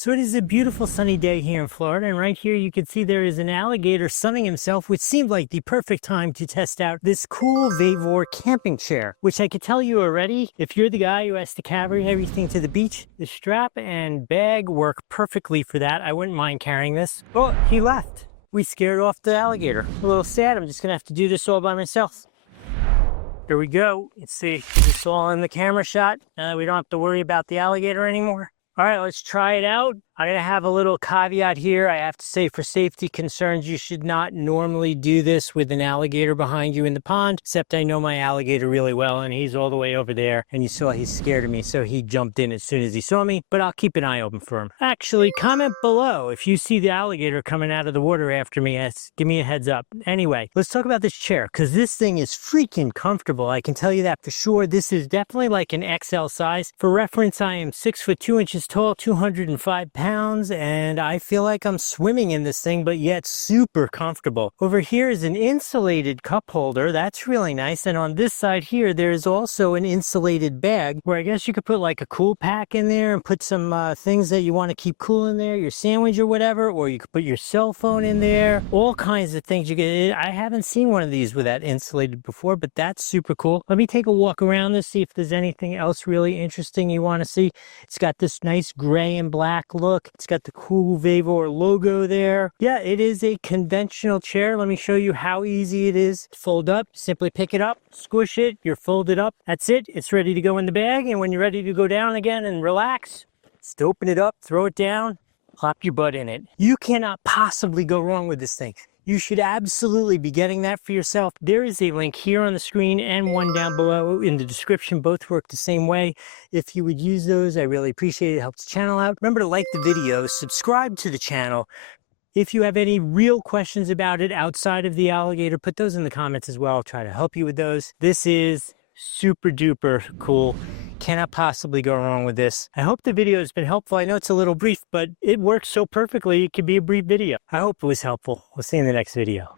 So it is a beautiful sunny day here in Florida, and right here you can see there is an alligator sunning himself, which seemed like the perfect time to test out this cool VEVOR camping chair, which I could tell you already, if you're the guy who has to carry everything to the beach, the strap and bag work perfectly for that. I wouldn't mind carrying this. Oh, he left. We scared off the alligator. A little sad. I'm just gonna have to do this all by myself. Here we go. Let's see, it's all in the camera shot. We don't have to worry about the alligator anymore. All right, let's try it out. I'm gonna have a little caveat here. I have to say, for safety concerns, you should not normally do this with an alligator behind you in the pond, except I know my alligator really well, and he's all the way over there, and you saw he's scared of me, so he jumped in as soon as he saw me, but I'll keep an eye open for him. Actually, comment below if you see the alligator coming out of the water after me. Give me a heads up. Anyway, let's talk about this chair, because this thing is freaking comfortable. I can tell you that for sure. This is definitely like an XL size. For reference, I am 6'2" tall, 205 pounds. And I feel like I'm swimming in this thing, but yet super comfortable. Over here is an insulated cup holder. That's really nice. And on this side here, there's also an insulated bag where I guess you could put like a cool pack in there and put some things that you want to keep cool in there, your sandwich or whatever, or you could put your cell phone in there, all kinds of things. I haven't seen one of these with that insulated before, but that's super cool. Let me take a walk around this, see if there's anything else really interesting you want to see. It's got this nice gray and black look. It's got the cool VEVOR logo there. Yeah, it is a conventional chair. Let me show you how easy it is. Fold up, simply pick it up, squish it, you're folded up. That's it. It's ready to go in the bag. And when you're ready to go down again and relax, just open it up, throw it down, plop your butt in it. You cannot possibly go wrong with this thing. You should absolutely be getting that for yourself. There is a link here on the screen and one down below in the description. Both work the same way. If you would use those, I really appreciate it. It helps the channel out. Remember to like the video, subscribe to the channel. If you have any real questions about it outside of the alligator, put those in the comments as well. I'll try to help you with those. This is super duper cool. Cannot possibly go wrong with this. I hope the video has been helpful. I know it's a little brief, but it works so perfectly. It could be a brief video. I hope it was helpful. We'll see you in the next video.